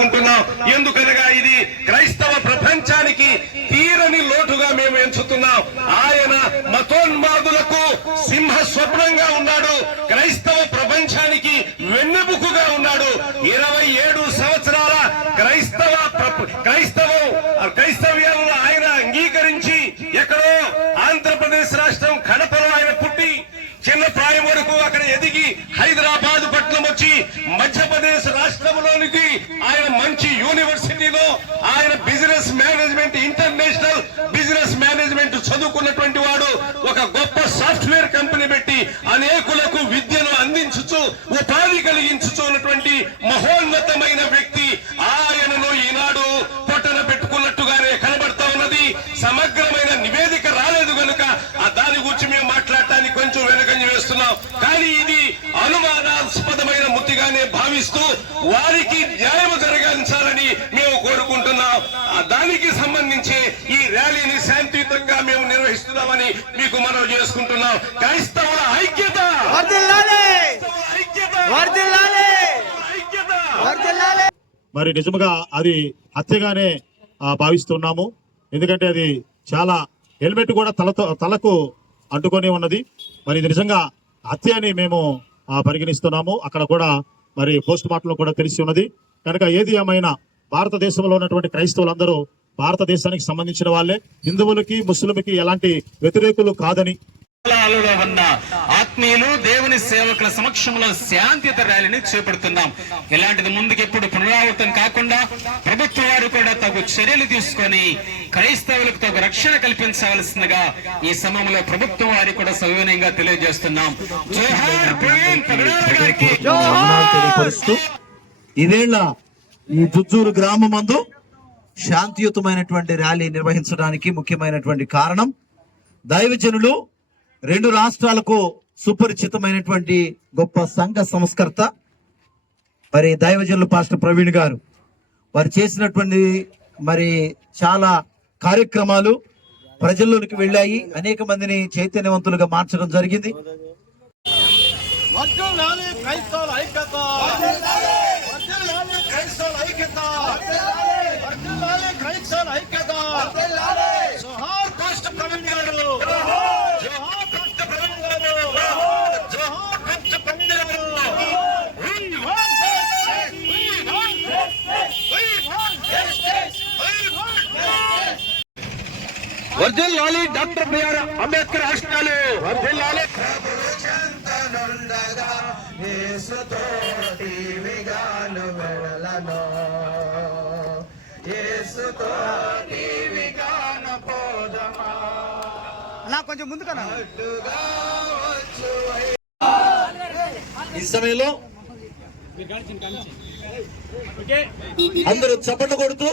కోరుకుంటున్నాం. ఎందుకనగా ఇది క్రైస్తవ ప్రపంచానికి తీరని లోటుగా మేము ఎంచుతున్నాం. ఆయన మతోన్మాదులకు సింహ స్వప్నంగా ఉన్నాడు, క్రైస్తవ ప్రపంచానికి వెన్నెముకగా ఉన్నాడు. 27 సంవత్సరాల క్రైస్తవ్యాలను ఆయన అంగీకరించి ఎక్కడో ఆంధ్రప్రదేశ్ రాష్ట్రం కడపలో ఆయన పుట్టి చిన్న ప్రాయం వరకు అక్కడ ఎదిగి హైదరాబాద్ పట్నం వచ్చి మధ్యప్రదేశ్ రాష్ట్రంలోనికి ఆయన మంచి యూనివర్సిటీలో ఆయన business management, international business management చదువుకున్నటువంటి వాడు. ఒక గొప్ప సాఫ్ట్వేర్ కంపెనీ పెట్టి అనేకులకు విద్యను అందించుచు ఉపాధి కలిగించుచు ఉన్నటువంటి మహోన్నతమైన వ్యక్తి. ఆయనను ఈనాడు పొట్టన పెట్టుకున్నట్టుగానే కనబడతా ఉన్నది. సమగ్రమైన నివేదిక రాలేదు కనుక దాని గురించి మేము మాట్లాడటానికి కొంచెం వెనకంజ వేస్తున్నాం. కానీ ఇది అనుమానాస్పదమైన ముద్దిగానే భావిస్తూ వారికి న్యాయం జరగాల్చాలని మేము కోరుకుంటున్నాం. దానికి సంబంధించి ఈ ర్యాలీని శాంతియుతంగా మేము నిర్వహిస్తున్నామని మీకు మనవి చేసుకుంటున్నాం. క్రైస్తవ ఐక్యత, మరి నిజముగా అది హత్యగానే భావిస్తున్నాము. ఎందుకంటే అది చాలా హెల్మెట్ కూడా తలకు అంటుకొని ఉన్నది. మరి ఇది నిజంగా హత్య అని మేము పరిగణిస్తున్నాము. అక్కడ కూడా మరి పోస్ట్ మార్టంలో కూడా తెలిసి ఉన్నది. కనుక ఏది ఏమైనా భారతదేశంలో ఉన్నటువంటి క్రైస్తవులందరూ భారతదేశానికి సంబంధించిన వాళ్ళే, హిందువులకి ముస్లింకి ఎలాంటి వ్యతిరేకులు కాదని ఉన్న ఆత్మీయులు దేవుని సేవకుల సమక్షంలో శాంతియుత ర్యాలీని చేపడుతున్నాం. ఇలాంటిది ముందుకు ఎప్పుడు పునరావృతం కాకుండా ప్రభుత్వ వారు కూడా తగు చర్యలు తీసుకొని క్రైస్తవులకు తగు రక్షణ కల్పించవలసిందిగా ఈ సమయంలో ప్రభుత్వం వారికి కూడా సవినయంగా తెలియజేస్తున్నాం. ఇదేళ్ల ఈ జుజ్జూరు గ్రామమందు శాంతియుతమైనటువంటి ర్యాలీ నిర్వహించడానికి ముఖ్యమైనటువంటి కారణం దైవజనులు 2 రాష్ట్రాలకు సుపరిచితమైనటువంటి గొప్ప సంఘ సంస్కర్త మరి దైవజనులు పాస్టర్ ప్రవీణ్ గారు వారు చేసినటువంటి మరి చాలా కార్యక్రమాలు ప్రజల్లోనికి వెళ్ళాయి. అనేక మందిని చైతన్యవంతులుగా మార్చడం జరిగింది. వర్ధిల్లాలి డాక్టర్ బిఆర్ అంబేద్కర్ ఆశయాలు, వర్ధిల్లాలి. కొంచెం ముందు కన్నా ఈ సమయంలో అందరూ చప్పట్లు కొడుతూ